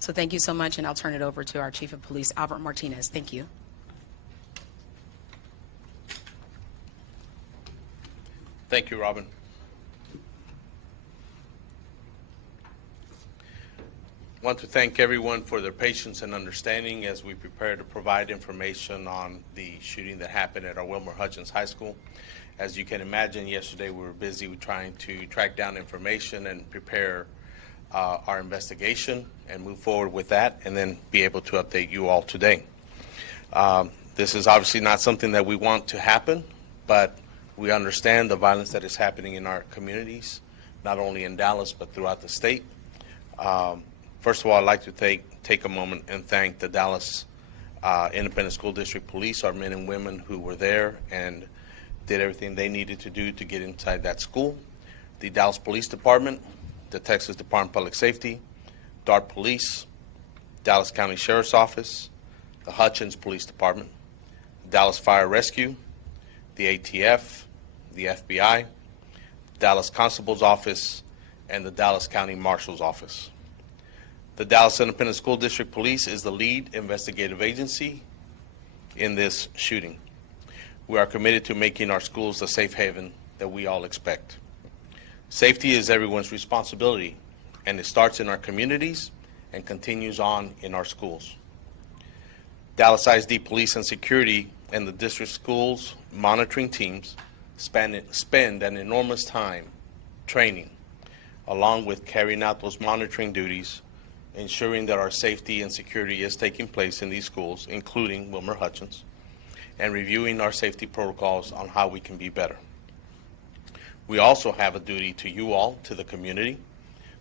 So thank you so much, and I'll turn it over to our Chief of Police, Albert Martinez. Thank you. Thank you, Robin. I want to thank everyone for their patience and understanding as we prepare to provide information on the shooting that happened at our Wilmer-Hutchins High School. As you can imagine, yesterday we were busy trying to track down information and prepare our investigation and move forward with that, and then be able to update you all today. This is obviously not something that we want to happen, but we understand the violence that is happening in our communities, not only in Dallas, but throughout the state. First of all, I'd like to take a moment and thank the Dallas Independent School District Police, our men and women who were there and did everything they needed to do to get inside that school. The Dallas Police Department, the Texas Department of Public Safety, DART Police, Dallas County Sheriff's Office, the Hutchins Police Department, Dallas Fire Rescue, the ATF, the FBI, Dallas Constable's Office, and the Dallas County Marshal's Office. The Dallas Independent School District Police is the lead investigative agency in this shooting. We are committed to making our schools the safe haven that we all expect. Safety is everyone's responsibility, and it starts in our communities and continues on in our schools. Dallas ISD Police and Security and the district schools monitoring teams spend an enormous time training, along with carrying out those monitoring duties, ensuring that our safety and security is taking place in these schools, including Wilmer-Hutchins, and reviewing our safety protocols on how we can be better. We also have a duty to you all, to the community,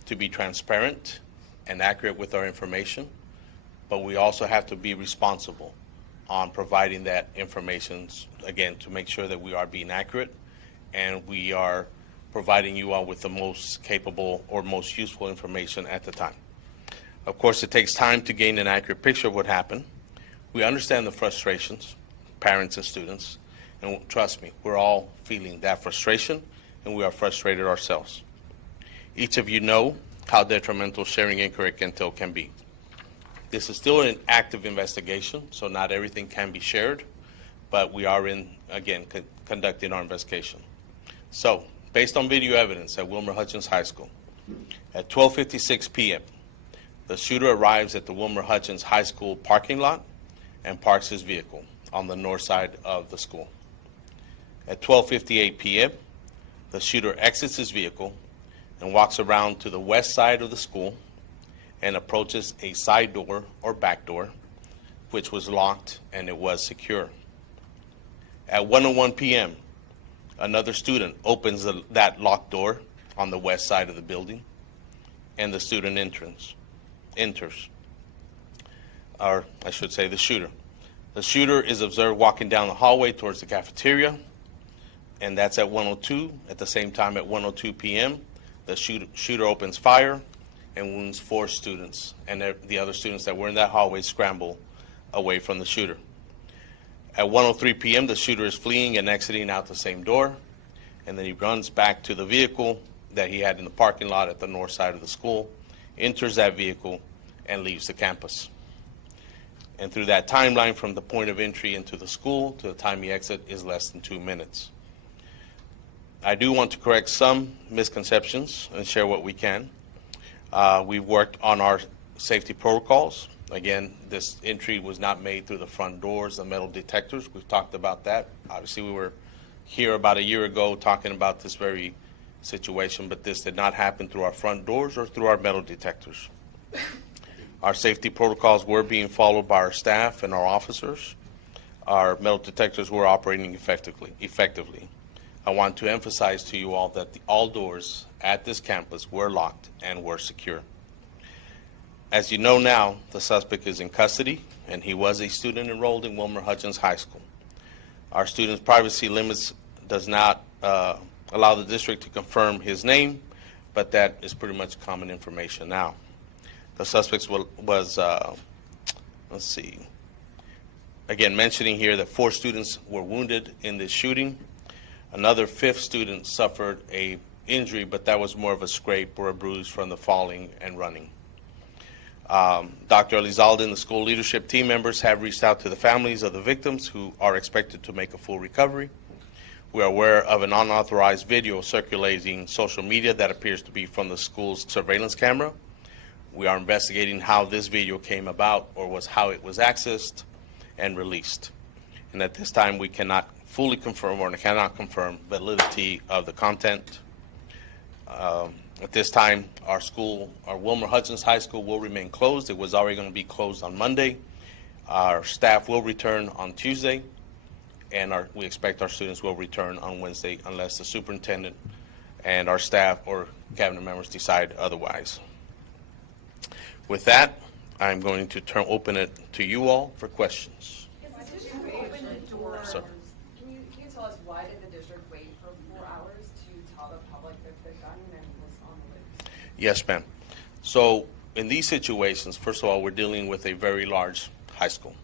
to be transparent and accurate with our information, but we also have to be responsible on providing that information, again, to make sure that we are being accurate and we are providing you all with the most capable or most useful information at the time. Of course, it takes time to gain an accurate picture of what happened. We understand the frustrations, parents and students, and trust me, we're all feeling that frustration, and we are frustrated ourselves. Each of you know how detrimental sharing incorrect intel can be. This is still an active investigation, so not everything can be shared, but we are conducting our investigation. So, based on video evidence at Wilmer-Hutchins High School, at 12:56 p.m., the shooter arrives at the Wilmer-Hutchins High School parking lot and parks his vehicle on the north side of the school. At 12:58 p.m., the shooter exits his vehicle and walks around to the west side of the school and approaches a side door or back door, which was locked and it was secure. At 1:01 p.m., another student opens that locked door on the west side of the building, and the student enters. Or I should say the shooter. The shooter is observed walking down the hallway towards the cafeteria, and that's at 1:02. At the same time, at 1:02 p.m., the shooter opens fire and wounds 4 students, and the other students that were in that hallway scramble away from the shooter. At 1:03 p.m., the shooter is fleeing and exiting out the same door, and then he runs back to the vehicle that he had in the parking lot at the north side of the school, enters that vehicle, and leaves the campus. And through that timeline from the point of entry into the school to the time he exits is less than 2 minutes. I do want to correct some misconceptions and share what we can. We've worked on our safety protocols. Again, this entry was not made through the front doors, the metal detectors. We've talked about that. Obviously, we were here about a year ago talking about this very situation, but this did not happen through our front doors or through our metal detectors. Our safety protocols were being followed by our staff and our officers. Our metal detectors were operating effectively. I want to emphasize to you all that all doors at this campus were locked and were secure. As you know now, the suspect is in custody, and he was a student enrolled in Wilmer-Hutchins High School. Our students' privacy limits does not allow the district to confirm his name, but that is pretty much common information now. The suspect was again, mentioning here that 4 students were wounded in this shooting. Another 5th student suffered a injury, but that was more of a scrape or a bruise from the falling and running. Dr. Elizalde and the school leadership team members have reached out to the families of the victims who are expected to make a full recovery. We are aware of an unauthorized video circulating social media that appears to be from the school's surveillance camera. We are investigating how this video came about or how it was accessed and released. And at this time, we cannot fully confirm or cannot confirm validity of the content. At this time, our Wilmer-Hutchins High School will remain closed. It was already going to be closed on Monday. Our staff will return on Tuesday, and we expect our students will return on Wednesday unless the superintendent and our staff or cabinet members decide otherwise. With that, I'm going to open it to you all for questions. Sir. Can you tell us why did the district wait for 4 hours to tell the public that the gunman was on the loose? Yes, ma'am. So in these situations, first of all, we're dealing with a very large high school.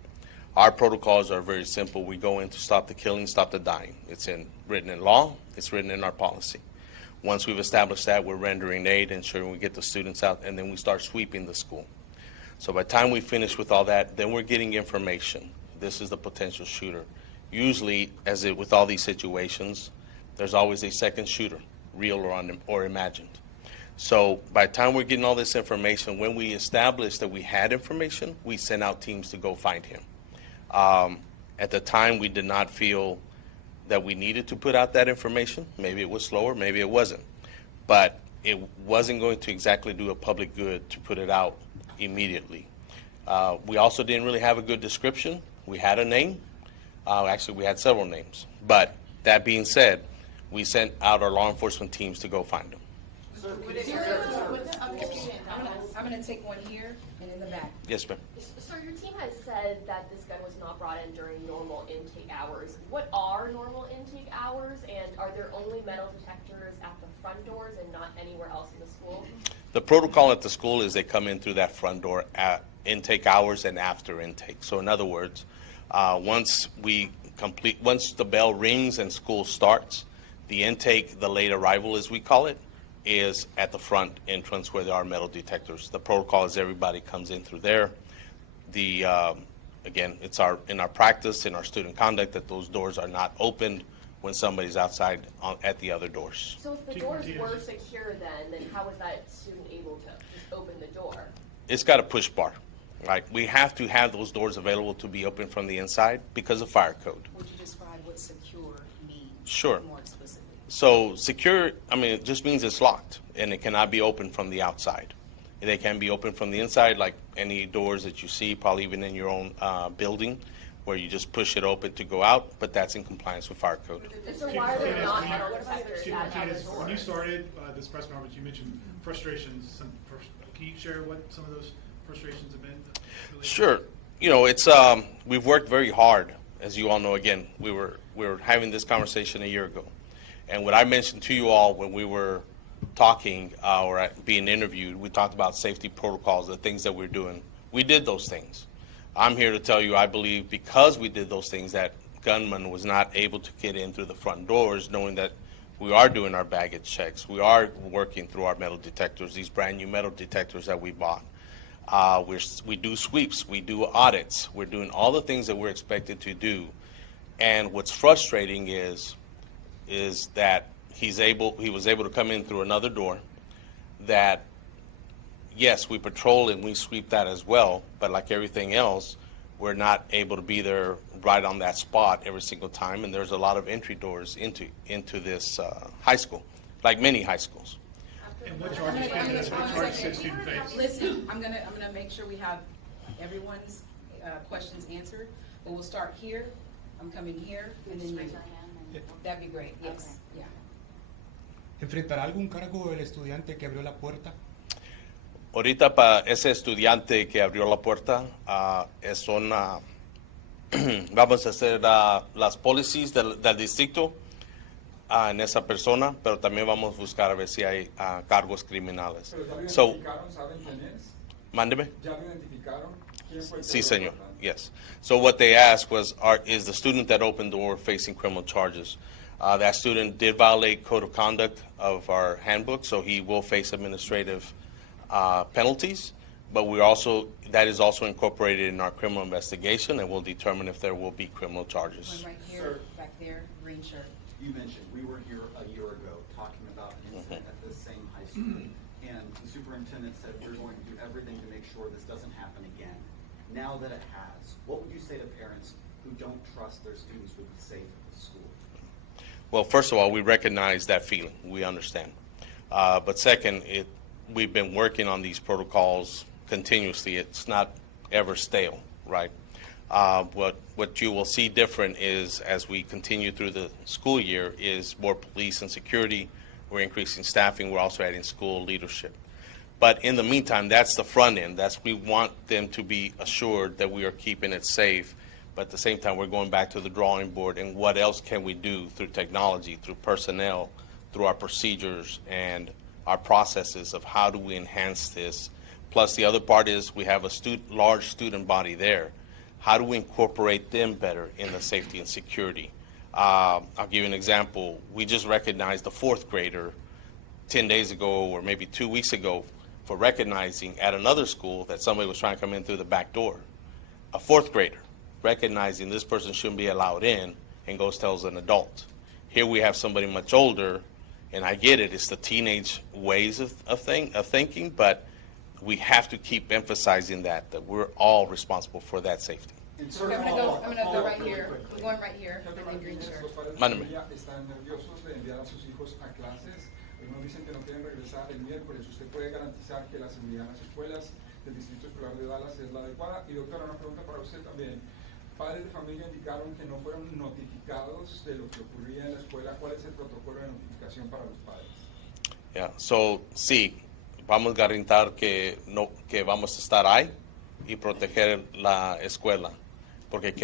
Our protocols are very simple. We go in to stop the killing, stop the dying. It's written in law. It's written in our policy. Once we've established that, we're rendering aid, ensuring we get the students out, and then we start sweeping the school. So by the time we finish with all that, then we're getting information. This is the potential shooter. Usually, with all these situations, there's always a second shooter, real or imagined. So by the time we're getting all this information, when we established that we had information, we sent out teams to go find him. At the time, we did not feel that we needed to put out that information. Maybe it was slower, maybe it wasn't. But it wasn't going to exactly do a public good to put it out immediately. We also didn't really have a good description. We had a name. Actually, we had several names. But that being said, we sent out our law enforcement teams to go find them. I'm going to take one here and in the back. Yes, ma'am. So your team has said that this gun was not brought in during normal intake hours. What are normal intake hours, and are there only metal detectors at the front doors and not anywhere else in the school? The protocol at the school is they come in through that front door at intake hours and after intake. So in other words, once the bell rings and school starts, the intake, the late arrival as we call it, is at the front entrance where there are metal detectors. The protocol is everybody comes in through there. Again, it's in our practice, in our student conduct, that those doors are not opened when somebody's outside at the other doors. So if the doors were secure then how was that student able to just open the door? It's got a push bar, right? We have to have those doors available to be open from the inside because of fire code. Would you describe what secure means Sure. more explicitly? So secure, it just means it's locked and it cannot be opened from the outside. They can be opened from the inside, like any doors that you see, probably even in your own building, where you just push it open to go out, but that's in compliance with fire code. So why are there not metal detectors at other doors? When you started this press conference, you mentioned frustrations. Can you share what some of those frustrations have been? Sure. It's we've worked very hard, as you all know. Again, we were having this conversation a year ago, and what I mentioned to you all when we were talking or being interviewed, we talked about safety protocols, the things that we're doing. We did those things. I'm here to tell you, I believe because we did those things, that gunman was not able to get in through the front doors, knowing that we are doing our baggage checks. We are working through our metal detectors, these brand new metal detectors that we bought. We do sweeps, we do audits, we're doing all the things that we're expected to do. And what's frustrating is that he was able to come in through another door that, yes, we patrol and we sweep that as well, but like everything else, we're not able to be there right on that spot every single time, and there's a lot of entry doors into this high school, like many high schools. And what charges did student face? Listen, I'm gonna make sure we have everyone's questions answered, but we'll start here. I'm coming here, and then you. That'd be great, yes, yeah. ¿Enfrentará algún cargo el estudiante que abrió la puerta? Ahorita para ese estudiante que abrió la puerta, vamos a hacer las policies del distrito en esa persona, pero también vamos a buscar a ver si hay cargos criminales. ¿Pero ya lo identificaron? ¿Saben quién es? Mándeme. ¿Ya lo identificaron? ¿Quién fue el que Sí, abrió la señor. puerta? Yes. So what they asked was, is the student that opened the door facing criminal charges? That student did violate code of conduct of our handbook, so he will face administrative penalties. But that is also incorporated in our criminal investigation, and we'll determine if there will be criminal charges. One right here, Sir. back there, green shirt. You mentioned, we were here a year ago talking about an incident at the same high school, and the superintendent said we're going to do everything to make sure this doesn't happen again. Now that it has, what would you say to parents who don't trust their students would be safe at the school? Well, first of all, we recognize that feeling. We understand. But second, we've been working on these protocols continuously. It's not ever stale, right? What you will see different is, as we continue through the school year, is more police and security. We're increasing staffing. We're also adding school leadership. But in the meantime, that's the front end. We want them to be assured that we are keeping it safe. But at the same time, we're going back to the drawing board and what else can we do through technology, through personnel, through our procedures and our processes of how do we enhance this. Plus, the other part is we have a large student body there. How do we incorporate them better in the safety and security? I'll give you an example. We just recognized a fourth grader 10 days ago or maybe 2 weeks ago for recognizing at another school that somebody was trying to come in through the back door. A fourth grader recognizing this person shouldn't be allowed in and goes tells an adult. Here we have somebody much older, and I get it, it's the teenage ways of thinking, but we have to keep emphasizing that we're all responsible for that safety. And Okay, sort of I'm gonna follow-up- go follow-up right really here. quickly. We're going right here, and then green shirt. Los padres de Mándeme. familia están nerviosos de enviar a sus hijos a clases. Algunos dicen que no quieren regresar el miércoles. ¿Usted puede garantizar que la seguridad en las escuelas del Distrito Escolar de Dallas es la adecuada? Y doctora, una pregunta para usted también. Padres de familia indicaron que no fueron notificados de lo que ocurría en la escuela. ¿Cuál es el protocolo de notificación para los padres? Yeah. So, sí, vamos a garantir que vamos a estar ahí y proteger la escuela. Porque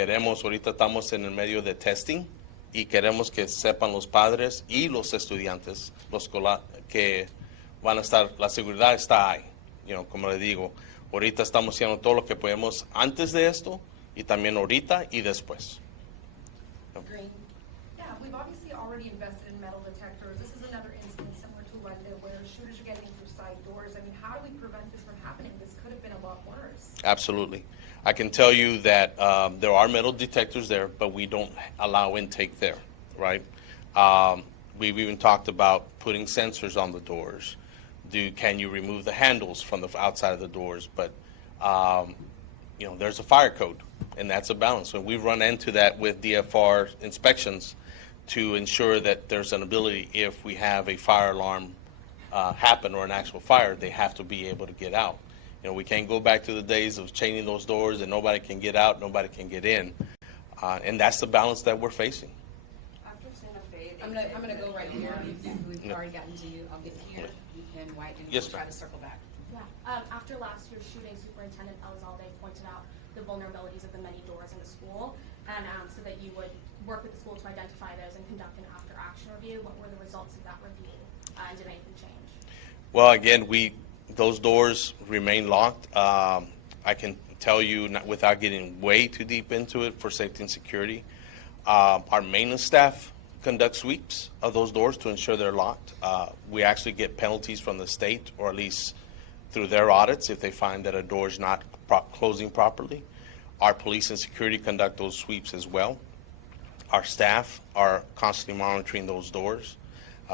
ahorita estamos en el medio de testing y queremos que sepan los padres y los estudiantes que van a estar, la seguridad está ahí. Como le digo, ahorita estamos haciendo todo lo que podemos antes de esto y también ahorita y después. Green. Yeah, we've obviously already invested in metal detectors. This is another instance similar to London where shooters are getting through side doors. I mean, how do we prevent this from happening? This could have been a lot worse. Absolutely. I can tell you that there are metal detectors there, but we don't allow intake there, right? We've even talked about putting sensors on the doors. Can you remove the handles from the outside of the doors? But, there's a fire code, and that's a balance. And we've run into that with DFR inspections to ensure that there's an ability, if we have a fire alarm happen or an actual fire, they have to be able to get out. We can't go back to the days of chaining those doors and nobody can get out, nobody can get in. And that's the balance that we're facing. After Santa Fe, they I'm gonna go right here. We've already gotten to you. I'll get here and white, and Yes, we'll try ma'am. to circle back. Yeah, after last year's shooting, Superintendent Elizalde pointed out the vulnerabilities of the many doors in the school, and so that you would work with the school to identify those and conduct an after-action review. What were the results of that review, and did anything change? Well, again, those doors remain locked. I can tell you, without getting way too deep into it for safety and security, our maintenance staff conduct sweeps of those doors to ensure they're locked. We actually get penalties from the state, or at least through their audits, if they find that a door is not closing properly. Our police and security conduct those sweeps as well. Our staff are constantly monitoring those doors.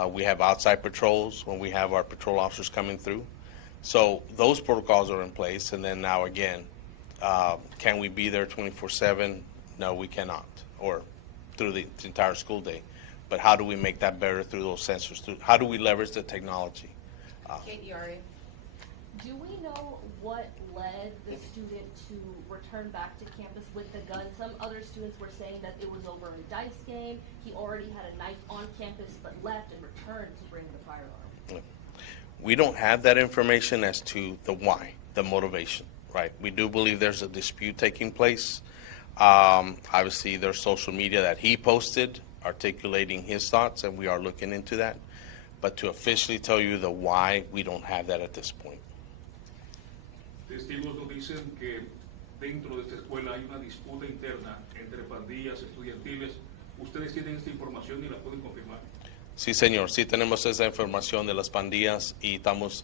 We have outside patrols when we have our patrol officers coming through. So those protocols are in place. And then now again, can we be there 24/7? No, we cannot, or through the entire school day. But how do we make that better through those sensors? How do we leverage the technology? Katie, Aria. Do we know what led the student to return back to campus with the gun? Some other students were saying that it was over a dice game. He already had a knife on campus but left and returned to bring the firearm. We don't have that information as to the why, the motivation, right? We do believe there's a dispute taking place. Obviously, there's social media that he posted articulating his thoughts, and we are looking into that. But to officially tell you the why, we don't have that at this point. Testigos nos dicen que dentro de esta escuela hay una disputa interna entre pandillas estudiantiles. ¿Ustedes tienen esta información y la pueden confirmar? Sí, señor, sí tenemos esa información de las pandillas y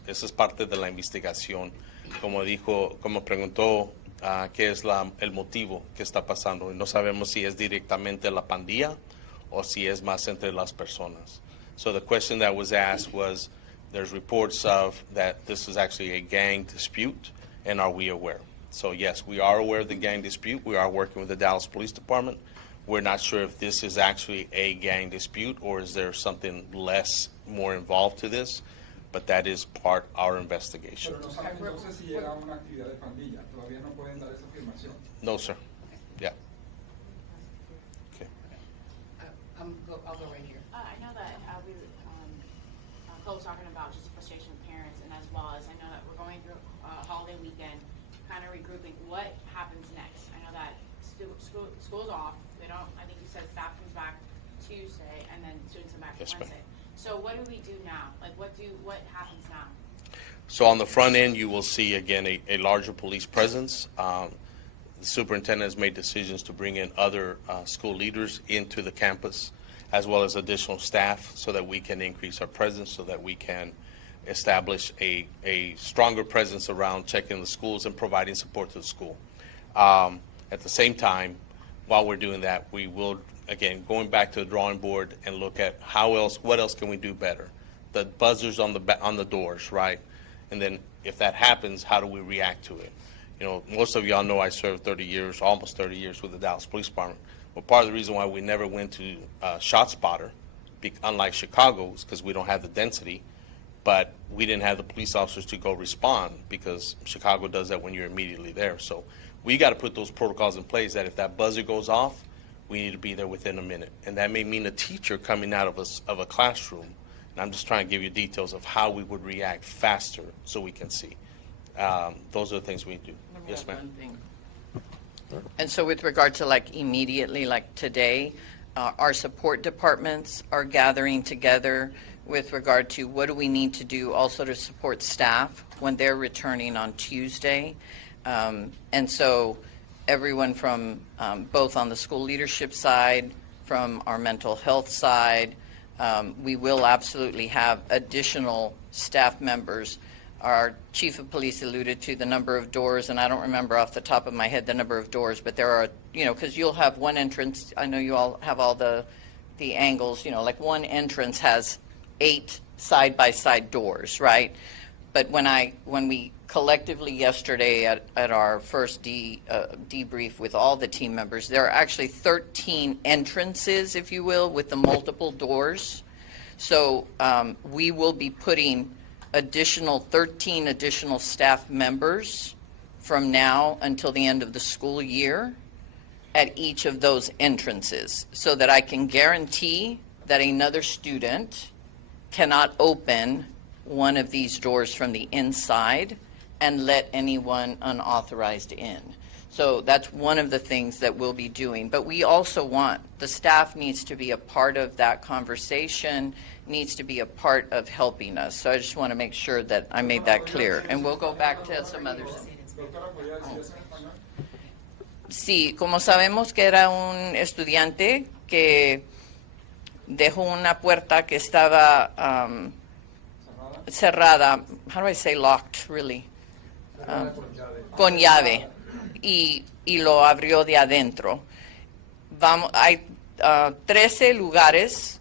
esa es parte de la investigación como preguntó, qué es el motivo que está pasando. Y no sabemos si es directamente la pandilla o si es más entre las personas. So the question that was asked was, there's reports of that this is actually a gang dispute, and are we aware? So yes, we are aware of the gang dispute. We are working with the Dallas Police Department. We're not sure if this is actually a gang dispute or is there something more involved to this, but that is part of our investigation. Pero no saben entonces si era una actividad de pandilla. Todavía no pueden dar esa afirmación. No, sir. Yeah. Okay. I'll go right here. I know that Chloe was talking about just frustration with parents, and as well as I know that we're going through a holiday weekend, kind of regrouping. What happens next? I know that school's off. They don't. I think you said staff comes back Tuesday, and then students come back Yes, ma'am. Wednesday. So what do we do now? Like what happens now? So on the front end, you will see, again, a larger police presence. The superintendent has made decisions to bring in other school leaders into the campus, as well as additional staff, so that we can increase our presence, so that we can establish a stronger presence around checking the schools and providing support to the school. At the same time, while we're doing that, we will, again, going back to the drawing board and look at what else can we do better? The buzzers on the doors, right? And then if that happens, how do we react to it? You know, most of y'all know I served 30 years, almost 30 years with the Dallas Police Department. Well, part of the reason why we never went to ShotSpotter, unlike Chicago, is because we don't have the density, but we didn't have the police officers to go respond because Chicago does that when you're immediately there. So we got to put those protocols in place that if that buzzer goes off, we need to be there within a minute. And that may mean a teacher coming out of a classroom. And I'm just trying to give you details of how we would react faster so we can see. Those are the things we do. Yes, ma'am. And so with regard to like immediately, like today, our support departments are gathering together with regard to what do we need to do also to support staff when they're returning on Tuesday. And so everyone from both on the school leadership side, from our mental health side, we will absolutely have additional staff members. Our chief of police alluded to the number of doors, and I don't remember off the top of my head the number of doors, but there are, you know, because you'll have one entrance. I know you all have all the angles, you know, like one entrance has 8 side-by-side doors, right? But when we collectively yesterday at our first debrief with all the team members, there are actually 13 entrances, if you will, with the multiple doors. So we will be putting 13 additional staff members from now until the end of the school year at each of those entrances, so that I can guarantee that another student cannot open one of these doors from the inside and let anyone unauthorized in. So that's one of the things that we'll be doing. But we also want, the staff needs to be a part of that conversation, needs to be a part of helping us. So I just want to make sure that I made that clear. And we'll go back to some others. Sí, como sabemos que era un estudiante que dejó una puerta que estaba cerrada, how do I say locked, really? Con llave, y lo abrió de adentro. Hay 13 lugares,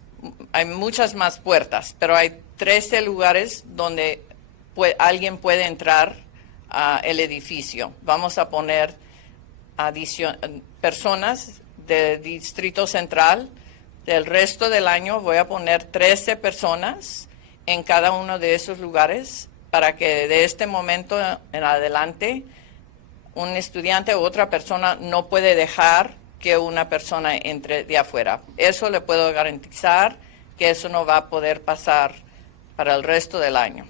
hay muchas más puertas, pero hay 13 lugares donde alguien puede entrar al edificio. Vamos a poner personas del Distrito Central. Del resto del año voy a poner 13 personas en cada uno de esos lugares para que de este momento en adelante un estudiante u otra persona no puede dejar que una persona entre de afuera. Eso le puedo garantizar que eso no va a poder pasar para el resto del año.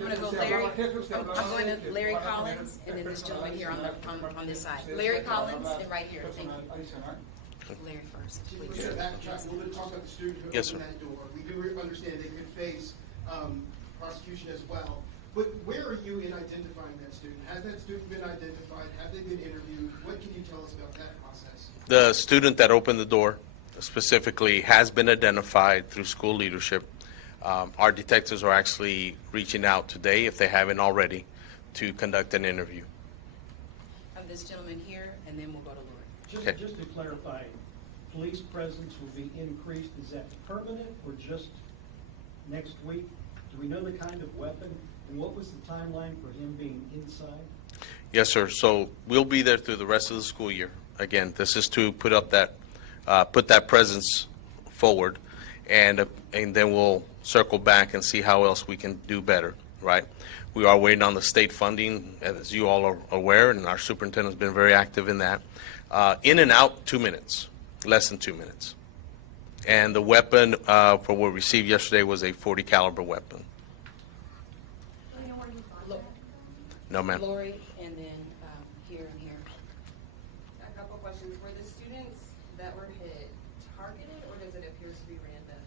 I'm going to go I'm going to Larry Collins, and then this gentleman here on this side. Larry Collins, and right here. Thank you. Larry first, please. We're going to talk about the student who Yes, sir. opened that door. We do understand they could face prosecution as well. But where are you in identifying that student? Has that student been identified? Have they been interviewed? What can you tell us about that process? The student that opened the door specifically has been identified through school leadership. Our detectives are actually reaching out today, if they haven't already, to conduct an interview. This gentleman here, and then we'll go to Lori. Okay. Just to clarify, police presence will be increased, is that permanent or just next week? Do we know the kind of weapon, and what was the timeline for him being inside? Yes, sir. So we'll be there through the rest of the school year. Again, this is to put that presence forward, and then we'll circle back and see how else we can do better, right? We are waiting on the state funding, as you all are aware, and our superintendent's been very active in that. In and out, 2 minutes, less than 2 minutes. And the weapon for what we received yesterday was a .40 caliber weapon. Do we know where you found Lo- it? No, ma'am. Lori, and then here and here. A couple questions. Were the students that were hit targeted, or does it appear to be random?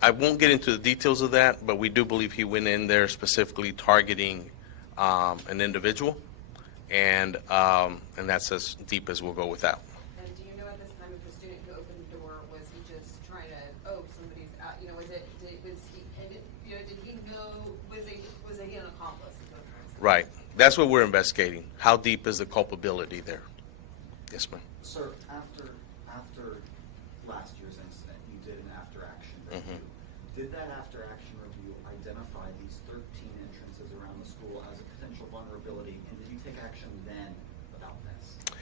I won't get into the details of that, but we do believe he went in there specifically targeting an individual, and that's as deep as we'll go with that. And do you know at this time if the student who opened the door, was he just trying to, somebody's out, did he know, was he an accomplice? Is what I'm trying to say. Right. That's what we're investigating. How deep is the culpability there? Yes, ma'am. Sir, after last year's incident, you did an after-action review. Did that after-action review identify these 13 entrances around the school as a potential vulnerability, and did you take action then about this?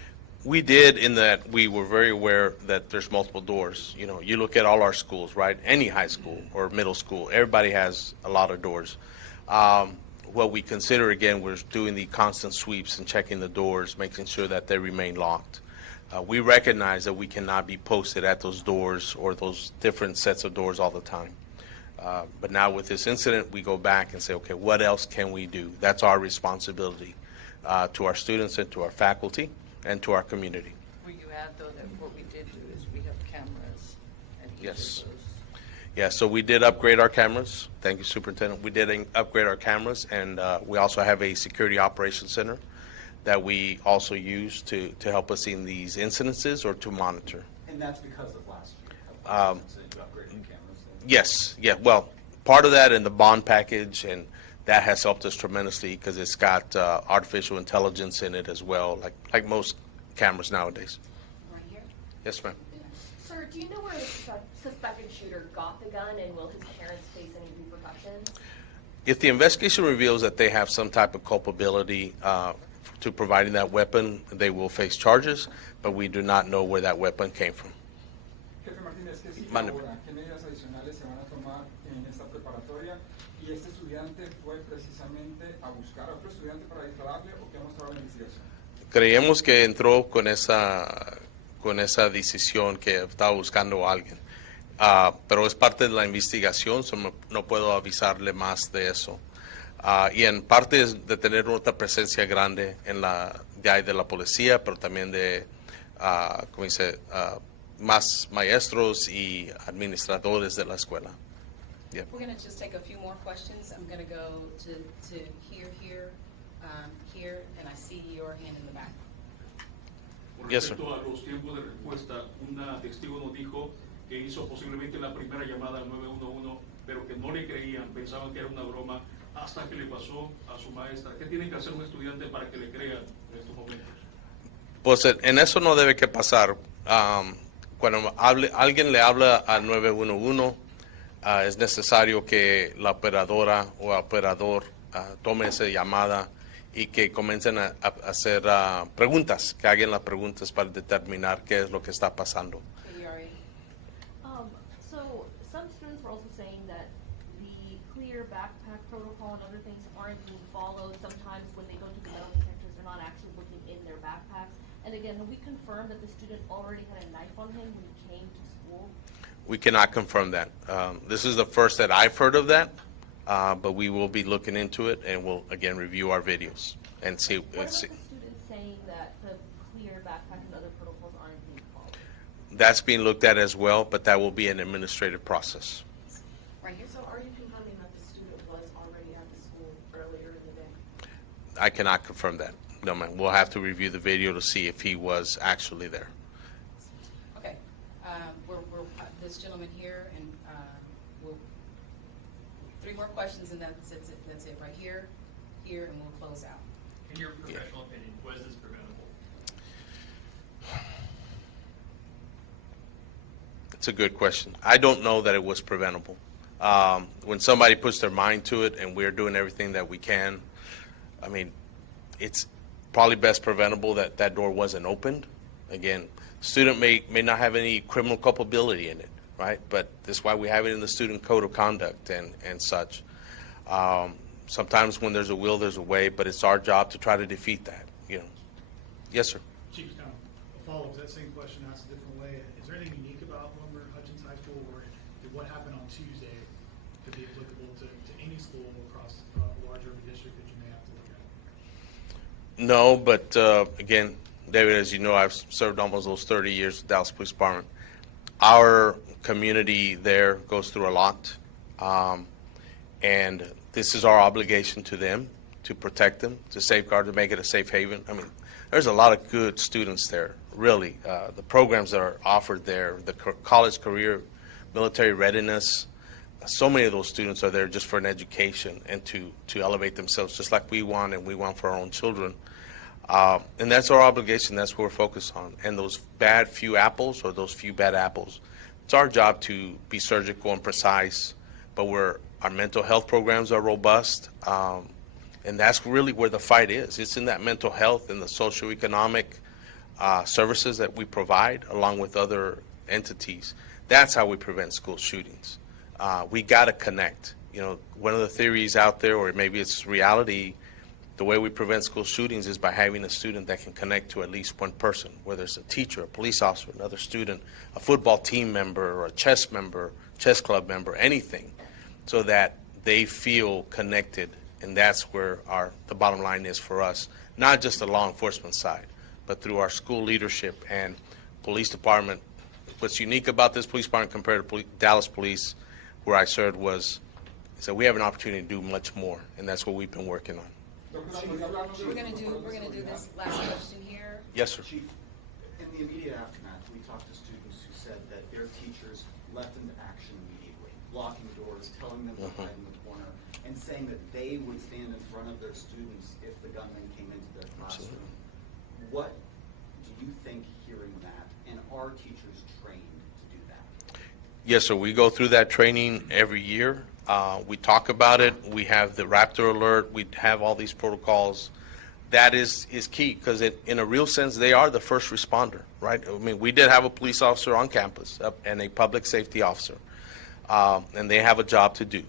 We did, in that we were very aware that there's multiple doors. You know, you look at all our schools, right? Any high school or middle school, everybody has a lot of doors. What we consider, again, was doing the constant sweeps and checking the doors, making sure that they remain locked. We recognize that we cannot be posted at those doors or those different sets of doors all the time. But now with this incident, we go back and say, okay, what else can we do? That's our responsibility to our students and to our faculty and to our community. Will you add, though, that what we did do is we have cameras at each Yes. of those? Yeah, so we did upgrade our cameras. Thank you, Superintendent. We did upgrade our cameras, and we also have a security operations center that we also use to help us in these incidences or to monitor. And that's because of last year? So you upgraded the cameras then? Yes, yeah, well, part of that in the bond package, and that has helped us tremendously because it's got artificial intelligence in it as well, like most cameras nowadays. Right here. Yes, ma'am. Sir, do you know where the suspected shooter got the gun, and will his parents face any repercussions? If the investigation reveals that they have some type of culpability to providing that weapon, they will face charges, but we do not know where that weapon came from. Jefe Martínez, ¿qué sigue Mande. ahora? ¿Qué medidas adicionales se van a tomar en esta preparatoria? ¿Y este estudiante fue precisamente a buscar a otro estudiante para dispararle o qué ha mostrado la investigación? Creemos que entró con esa decisión que estaba buscando a alguien. Pero es parte de la investigación, so no puedo avisarle más de eso. Y en parte es de tener otra presencia grande de la policía, pero también de, como dice, más maestros y administradores de la escuela. Yeah. We're going to just take a few more questions. I'm going to go to here, and I see your hand in the back. Con Yes, sir. respecto a los tiempos de respuesta, una testigo nos dijo que hizo posiblemente la primera llamada al 911, pero que no le creían, pensaban que era una broma, hasta que le pasó a su maestra. ¿Qué tiene que hacer un estudiante para que le crean en estos momentos? Pues en eso no debe que pasar. Cuando alguien le habla al 911, es necesario que la operadora o operador tome esa llamada y que comiencen a hacer preguntas, que hagan las preguntas para determinar qué es lo que está pasando. So some students were also saying that the clear backpack protocol and other things aren't being followed. Sometimes when they go to the metal detectors, they're not actually looking in their backpacks. And again, have we confirmed that the student already had a knife on him when he came to school? We cannot confirm that. This is the first that I've heard of that, but we will be looking into it, and we'll, again, review our videos and see. What about the students saying that the clear backpack and other protocols aren't being followed? That's being looked at as well, but that will be an administrative process. Right here. So are you confirming that the student was already at the school earlier in the day? I cannot confirm that. No, ma'am. We'll have to review the video to see if he was actually there. Okay. We're this gentleman here, and we'll 3 more questions, and that's it. Right here, here and we'll close out. In your professional opinion, was this preventable? It's a good question. I don't know that it was preventable. When somebody puts their mind to it and we're doing everything that we can, I mean, it's probably best preventable that that door wasn't opened. Again, student may not have any criminal culpability in it, right? But that's why we have it in the student code of conduct and such. Sometimes when there's a will, there's a way, but it's our job to try to defeat that, you know. Yes, sir. Chief, kind of a follow-up to that same question asked a different way. Is there anything unique about Wilmer-Hutchins High School where did what happened on Tuesday could be applicable to any school across a larger district that you may have to look at? No, but again, David, as you know, I've served almost those 30 years with Dallas Police Department. Our community there goes through a lot, and this is our obligation to them, to protect them, to safeguard, to make it a safe haven. I mean, there's a lot of good students there, really. The programs that are offered there, the college career, military readiness, so many of those students are there just for an education and to elevate themselves, just like we want, and we want for our own children. And that's our obligation. That's what we're focused on. And those bad few apples, or those few bad apples, it's our job to be surgical and precise, but our mental health programs are robust, and that's really where the fight is. It's in that mental health and the socioeconomic services that we provide, along with other entities. That's how we prevent school shootings. We got to connect. You know, one of the theories out there, or maybe it's reality, the way we prevent school shootings is by having a student that can connect to at least one person, whether it's a teacher, a police officer, another student, a football team member, or a chess club member, anything, so that they feel connected. And that's where the bottom line is for us, not just the law enforcement side, but through our school leadership and police department. What's unique about this police department compared to Dallas Police, where I served, is that we have an opportunity to do much more, and that's what we've been working on. We're gonna do this last question here. Yes, sir. Chief, in the immediate aftermath, we talked to students who said that their teachers leapt into action immediately, locking doors, telling them to hide in the corner, and saying that they would stand in front of their students if the gunman came into their classroom. Absolutely. What do you think hearing that, and are teachers trained to do that? Yes, sir. We go through that training every year. We talk about it. We have the Raptor alert. We have all these protocols. That is key, because in a real sense, they are the first responder, right? I mean, we did have a police officer on campus and a public safety officer, and they have a job to do.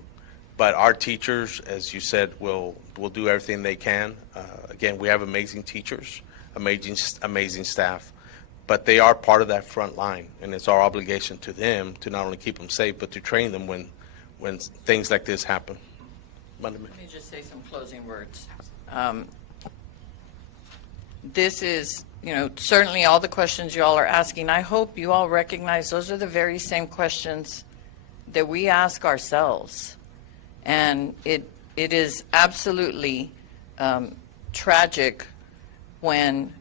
But our teachers, as you said, will do everything they can. Again, we have amazing teachers, amazing staff, but they are part of that front line, and it's our obligation to them to not only keep them safe, but to train them when things like this happen. Let me just say some closing words. This is, certainly all the questions you all are asking. I hope you all recognize those are the very same questions that we ask ourselves. And it is absolutely tragic when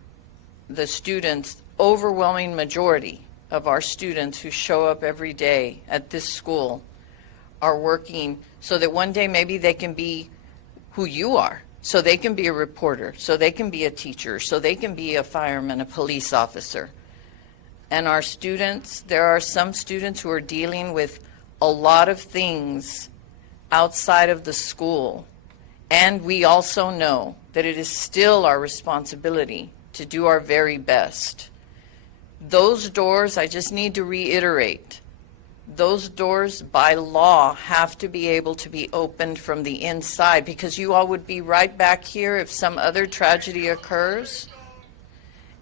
the students, overwhelming majority of our students who show up every day at this school, are working so that one day maybe they can be who you are, so they can be a reporter, so they can be a teacher, so they can be a fireman, a police officer. And our students, there are some students who are dealing with a lot of things outside of the school. And we also know that it is still our responsibility to do our very best. Those doors, I just need to reiterate, those doors by law have to be able to be opened from the inside, because you all would be right back here if some other tragedy occurs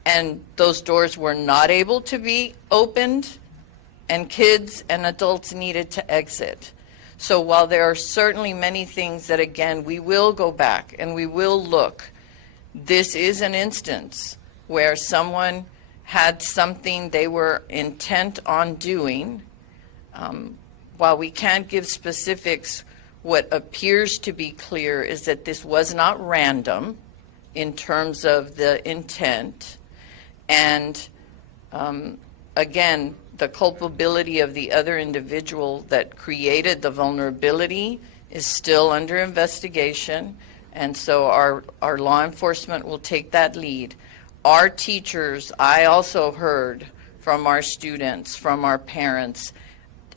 and those doors were not able to be opened and kids and adults needed to exit. So while there are certainly many things that, again, we will go back and we will look, this is an instance where someone had something they were intent on doing. While we can't give specifics, what appears to be clear is that this was not random in terms of the intent. And again, the culpability of the other individual that created the vulnerability is still under investigation. And so our law enforcement will take that lead. Our teachers, I also heard from our students, from our parents,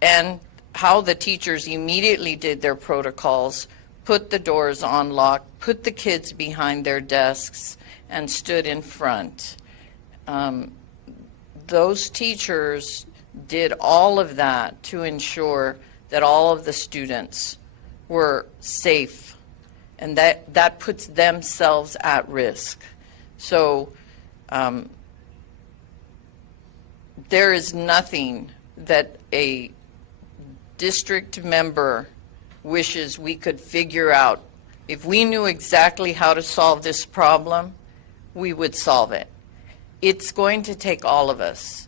and how the teachers immediately did their protocols, put the doors on lock, put the kids behind their desks, and stood in front. Those teachers did all of that to ensure that all of the students were safe, and that puts themselves at risk. So there is nothing that a district member wishes we could figure out. If we knew exactly how to solve this problem, we would solve it. It's going to take all of us.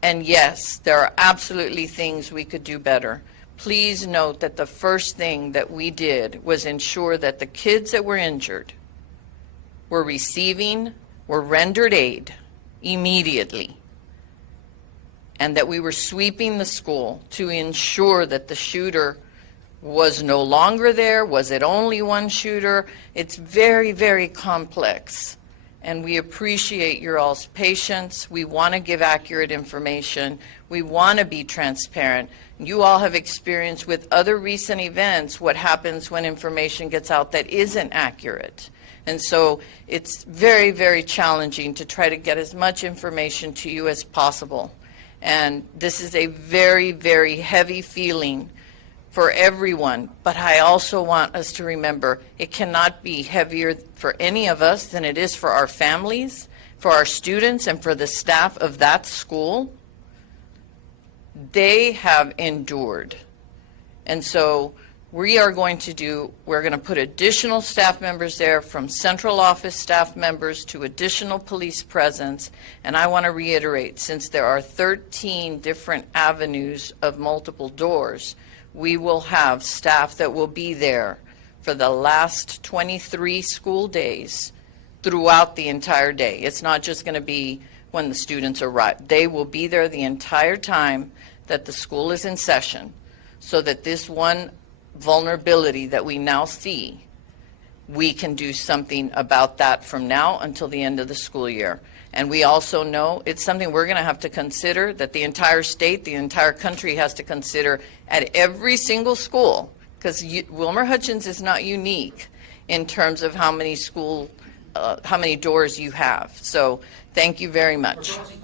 And yes, there are absolutely things we could do better. Please note that the first thing that we did was ensure that the kids that were injured were rendered aid immediately, and that we were sweeping the school to ensure that the shooter was no longer there. Was it only one shooter? It's very, very complex. And we appreciate your all's patience. We want to give accurate information. We want to be transparent. You all have experienced with other recent events what happens when information gets out that isn't accurate. And so it's very, very challenging to try to get as much information to you as possible. And this is a very, very heavy feeling for everyone, but I also want us to remember it cannot be heavier for any of us than it is for our families, for our students, and for the staff of that school. They have endured. And so we're going to put additional staff members there, from central office staff members to additional police presence. And I want to reiterate, since there are 13 different avenues of multiple doors, we will have staff that will be there for the last 23 school days throughout the entire day. It's not just going to be when the students arrive. They will be there the entire time that the school is in session, so that this one vulnerability that we now see, we can do something about that from now until the end of the school year. And we also know it's something we're going to have to consider, that the entire state, the entire country has to consider at every single school, because Wilmer-Hutchins is not unique in terms of how many doors you have. So thank you very much.